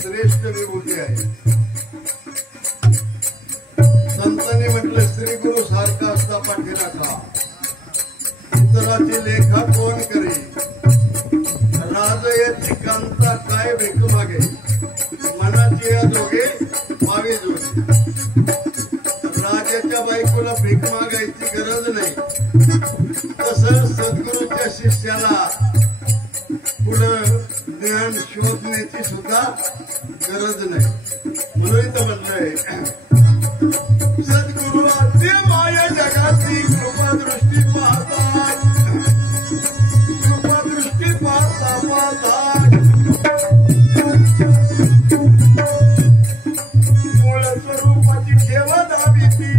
श्रेष्ठ विभूती आहे. संतांनी म्हटलं श्री गुरु सारखा असता पाठीराखा, इतराची लेखा कोण करे, राज याची कांता काय भेक मागे, मनाची या दोघे मावे जोडे. राजाच्या बायकोला भीक मागायची गरज नाही, तसं सद्गुरूच्या शिष्याला पुढं ज्ञान शोधण्याची सुद्धा गरज नाही. म्हणून तर म्हणलंय सद्गुरु आद्य माया जगाची कृपा दृष्टी पाहतात, कृपा दृष्टी पाहता पाहतात मूळ स्वरूपाची ठेवा दाबी ती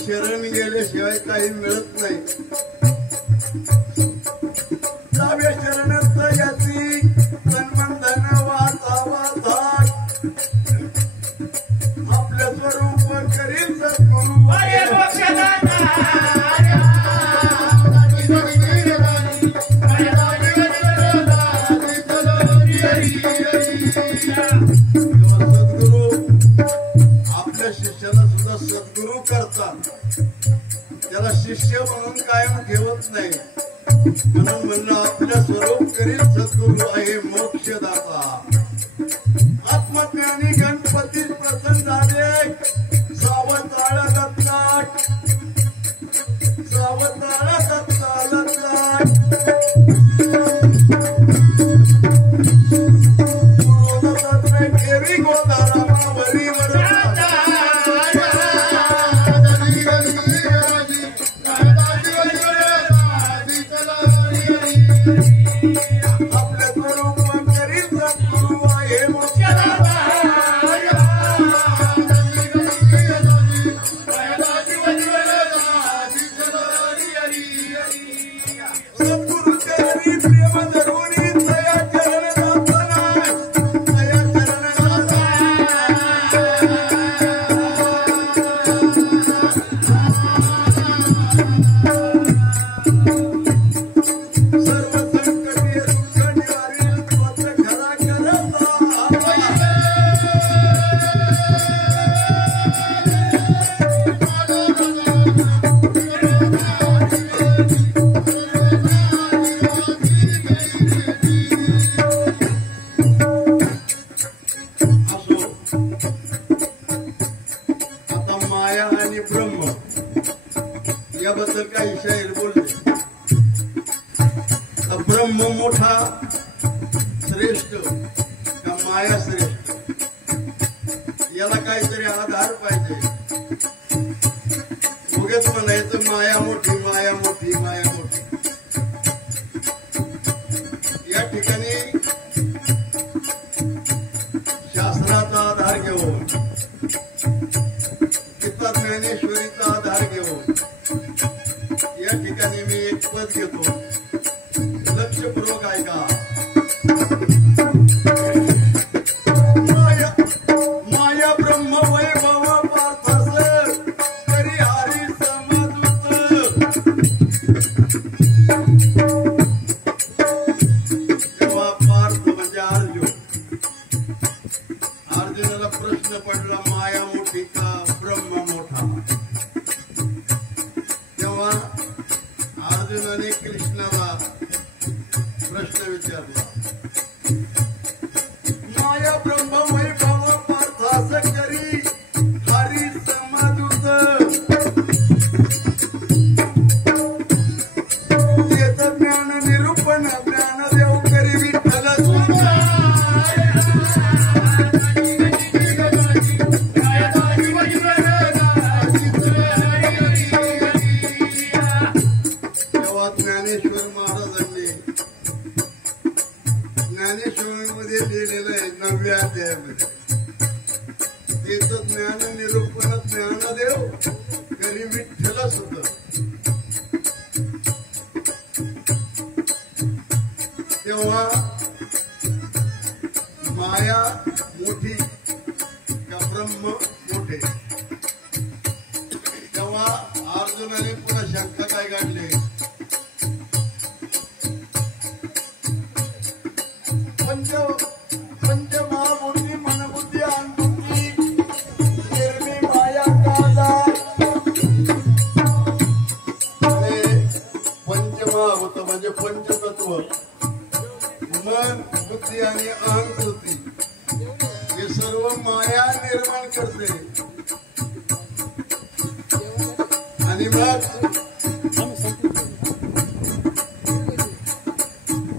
शरण गेल्याशिवाय काही मिळत नाही. जावे शरणात याची तन्मन वाचा वाचा आपल्या स्वरूप करील सद्गुरु. सद्गुरु आपल्या शिष्याला सुद्धा सद्गुरु करतात, त्याला शिष्य म्हणून कायम ठेवत नाही. म्हणून म्हणणं आपल्या स्वरूप करील सद्गुरु आहे मोक्षदाता. आत्मज्ञानी गणपती प्रसन्न झाले, सावताळा दत्ताट सावताळा दत्ता दत्ताट ठेवी गोदारा वरीवर याबद्दल काही शाहीर बोलले. ब्रह्म मोठा श्रेष्ठ का माया श्रेष्ठ, याला काहीतरी आधार पाहिजे. उगेच म्हणायचं माया मोठी माया मोठी माया मोठी. या ठिकाणी शास्त्राचा आधार घेऊन, गीता ज्ञानेश्वरीचा आधार घेऊन या ठिकाणी मी एक पद घेतो, लक्षपूर्वक ऐका. माया माया माया ब्रह्म वैभव पार्थस करी हरी समजूत. तेव्हा पार्थ म्हणजे अर्जुन. अर्जुनाला प्रश्न पडला माया मोठी का ब्रह्म मोठा. तेव्हा अर्जुनाने कृष्णाला प्रश्न विचारला माया ब्रह्म वैभव पार्थास करी हरी समजूत. येत ज्ञान निरूपण ज्ञानदेव करी विठ्ठल ज्ञानेश्वर महाराजांनी ज्ञानेश्वरीमध्ये लिहिलेलं आहे 9व्या अध्यायामध्ये. तेच ज्ञान निरूपण ज्ञानदेव करी विठ्ठल सुत. तेव्हा माया मोठी का ब्रह्म मोठे. तेव्हा अर्जुनाने पुन्हा शंका काय काढली पंचमहाभूती मनबुद्धी अनुभूती निर्मी माया कादा. पंचमहाभूत म्हणजे पंचतत्व मन बुद्धी आणि अहंकृती हे सर्व माया निर्माण करते. आणि मग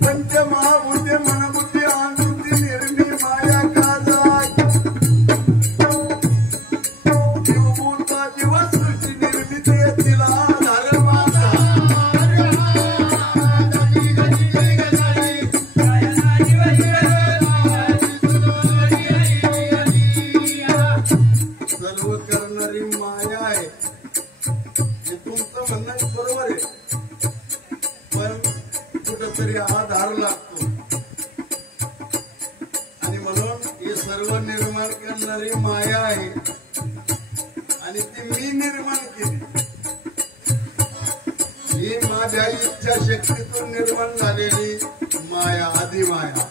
पंचमहाभूते मनबुद्धी अहंकृती निर्मी माया कादा. जीवभूता जीवसृष्टी निर्मिती तिला धर्माचा. सर्व करणारी माया आहे हे तुमचं म्हणणं बरोबर आहे. पण कुठंतरी आधार लागतो. आणि म्हणून हे सर्व निर्माण करणारी माया आहे आणि ती मी निर्माण केली. ही माझ्या इच्छा शक्तीतून निर्माण झालेली माया आदिमाया.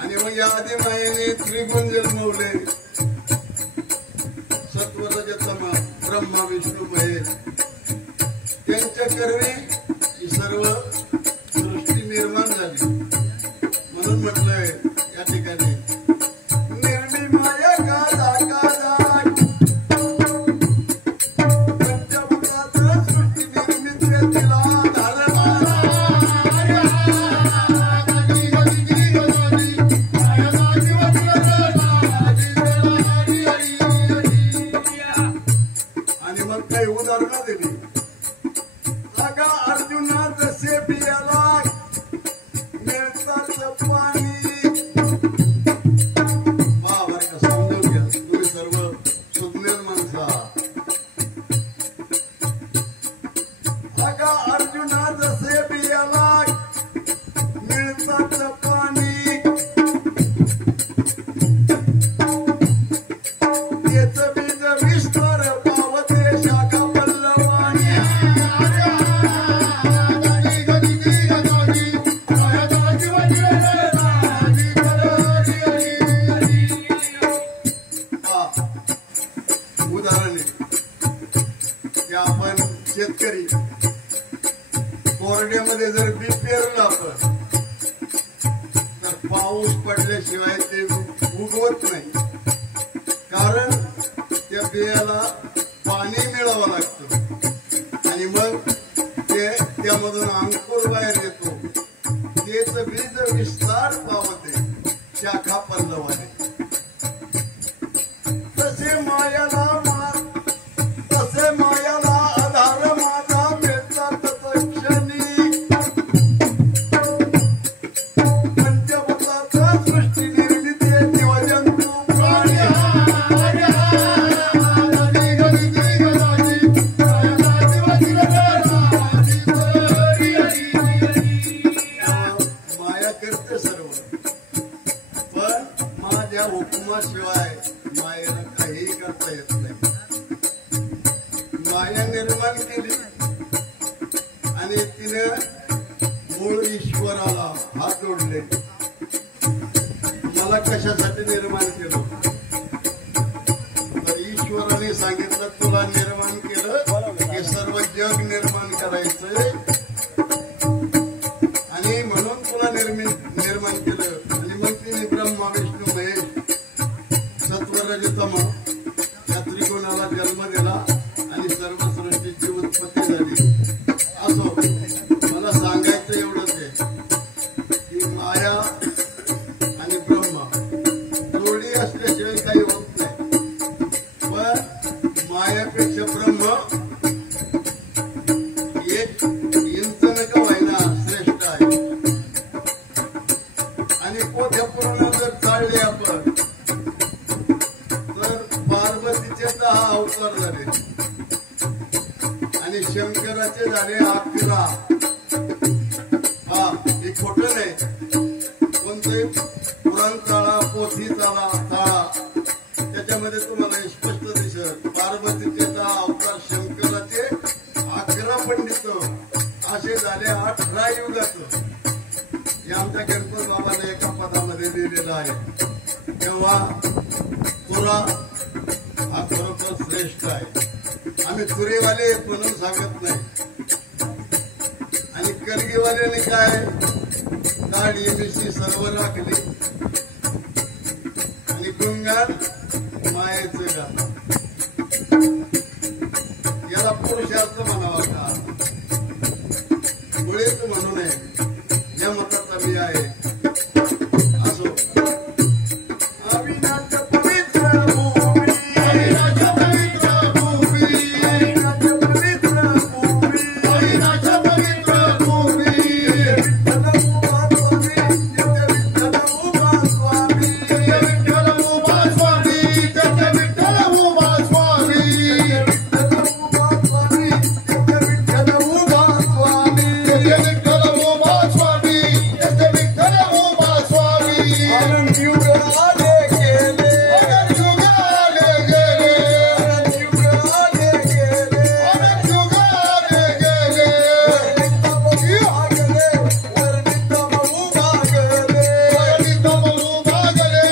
आणि मग या आदिमायेने त्रिगुण जन्मवले सत्वरजतम ब्रह्मा विष्णू महेश. त्यांच्या कर्मी ही सर्व सृष्टी निर्माण झाली. म्हणून म्हटलंय या ठिकाणी निर्मी माया कादा कादा पंचभूताचं सृष्टी निर्मिती तिला धर्माचा. आणि मग काही उदाहरणं दिली. लगा अर्जुना जसे पियाला मिळतात पाणी. बाबा का समजून घ्या तुम्ही सर्व सुज्ञान माणसा. लगा अर्जुना जसे पियाला मिळतात पाणी. त्याच बीज विस्तार पावते शाखा पल्लवाणी. उदाहरण आपण शेतकरी कोरड्यामध्ये जर बी पेरलं आपण तर पाऊस पडल्याशिवाय ते उगवत नाही. कारण त्या बियाला पाणी मिळावं लागतं आणि मग ते त्यामधून अंकुर बाहेर येतो. तेच बीज विस्तार पावते शाखा पल्लवाने. तसे मायाला आधार माझा मिळतात क्षणी. पंचभूताचा सृष्टी निर्मिती जीवजंतू प्राणी. शिवाय मायेला काहीही करता येत नाही. माया निर्माण केली आणि तिने मूळ ईश्वराला हात जोडले. मला कशासाठी निर्माण केलं तर ईश्वराने सांगितलं तुला निर्माण केलं हे सर्व जग निर्माण करायचंय आणि म्हणून तुला निर्माण केलं. आणि मग तिने ब्रह्मा विष्णू महेश सत्वरजतम या त्रिगुणाला जन्म दिला आणि सर्व सृष्टीची उत्पत्ती झाली. असो मला सांगायचं एवढंच आहे की माया आणि ब्रह्मा जोडी असल्याशिवाय काही होत नाही. पण मायापेक्षा ब्रह्म एक इंचन का व्हायना श्रेष्ठ आहे. आणि कोठ्या पूर्ण जर चालले आपण तर पार्वतीचे 10 अवतार झाले आणि शंकराचे झाले 11. हा हे खोटं नाही. कोणते पुराण चाळा पोथी चाळा त्याच्यामध्ये तुम्हाला स्पष्ट दिसत पार्वतीचे 10 अवतार शंकराचे 11 पंडित असे झाले 18 युगात. हे आमच्या गणपत बाबाने एका पदामध्ये लिहिलेलं आहे. तेव्हा तुरा हा खरोखर श्रेष्ठ आहे. आम्ही तुरेवाले म्हणून सांगत नाही. आणि कलगीवाल्याने काय दाढी मिशी सर्व राखली आणि गुंगान मायेचं गाणं. याला पुरुषार्थ म्हणावा का मुळेच म्हणू नये या मताचा मी आहे. असो अविनाश पवित्र भूमी अविनाश पवित्र भूमी अविनाश पवित्र भूमी अविनाश पवित्र भूमी विठ्ठल उभा स्वामी विठ्ठल उभा स्वामी विठ्ठल उभा स्वामी विठ्ठल उभा स्वामी विठ्ठल उभा स्वामी विठ्ठल उभा स्वामी विठ्ठल उभा स्वामी अनंत युग आले गेले अनंत युग आले गेले अनंत युग आले गेले अनंत युग आले गेले वर्णित बहु भागले वर्णित बहु भागले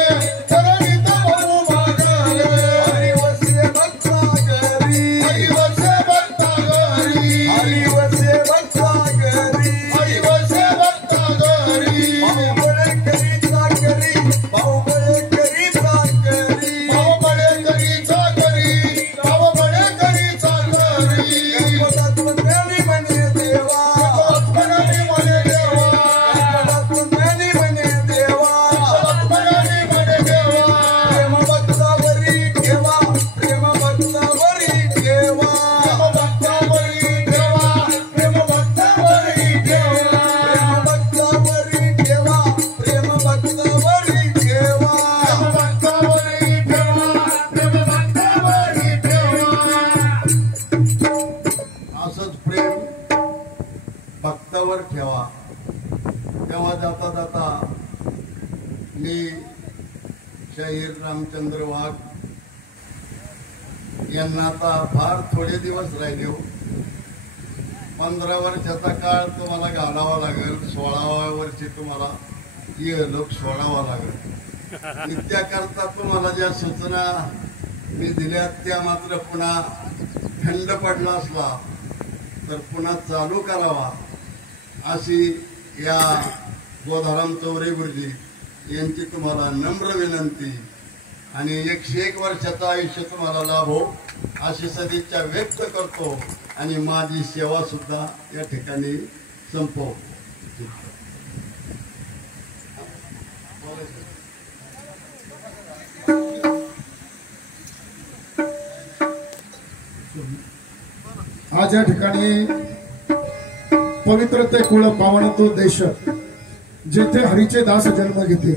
वर्णित बहु भागले हरिवसे भक्ता गरी हरिवसे भक्ता गरी हरिवसे भक्ता गरी हरिवसे भक्ता गरी बाहुबळे करीचा करी बाहुबळे करीचा करी बाहुबळे करीचा करी बाहुबळे करीचा करी गणपतात्मज्ञानी म्हणे देवा गणपतात्मज्ञानी म्हणे देवा गणपतात्मज्ञानी म्हणे देवा गणपतात्मज्ञानी म्हणे देवा प्रेम भक्तावरी ठेवा प्रेम भक्तावरी ठेवा प्रेम भक्तावरी ठेवा प्रेम भक्तावरी ठेवा प्रेम भक्तावरी ठेवा प्रेम भक्तावरी ठेवा प्रेम भक्तावरी ठेवा प्रेम भक्तावरी ठेवा. असंच प्रेम भक्तावर ठेवा. तेव्हा जाता जाता मी शाहीर रामचंद्र वाघ यांना आता फार थोडे दिवस राहिले. 15 वर्षाचा काळ तुम्हाला घालावा लागेल. 16व्या वर्षी तुम्हाला लोक सोडावा लागेल. आणि त्याकरता तुम्हाला ज्या सूचना मी दिल्या त्या मात्र पुन्हा खंड पडला असला तर पुन्हा चालू करावा अशी या गोधाराम चौरे गुरुजी यांची तुम्हाला नम्र विनंती. आणि 101 वर्षाचं आयुष्य तुम्हाला लाभो अशी सदिच्छा व्यक्त करतो आणि माझी सेवा सुद्धा या ठिकाणी संपवतो. आज या ठिकाणी पवित्र ते कुळ पावन तो देश जेथे हरीचे दास जन्म घेते.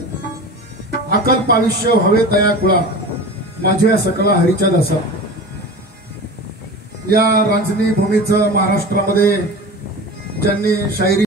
अकल्प आयुष्य व्हावे तया कुळा माझ्या सकला हरीच्या दासा. या रांजणी भूमीचं महाराष्ट्रामध्ये ज्यांनी शायरी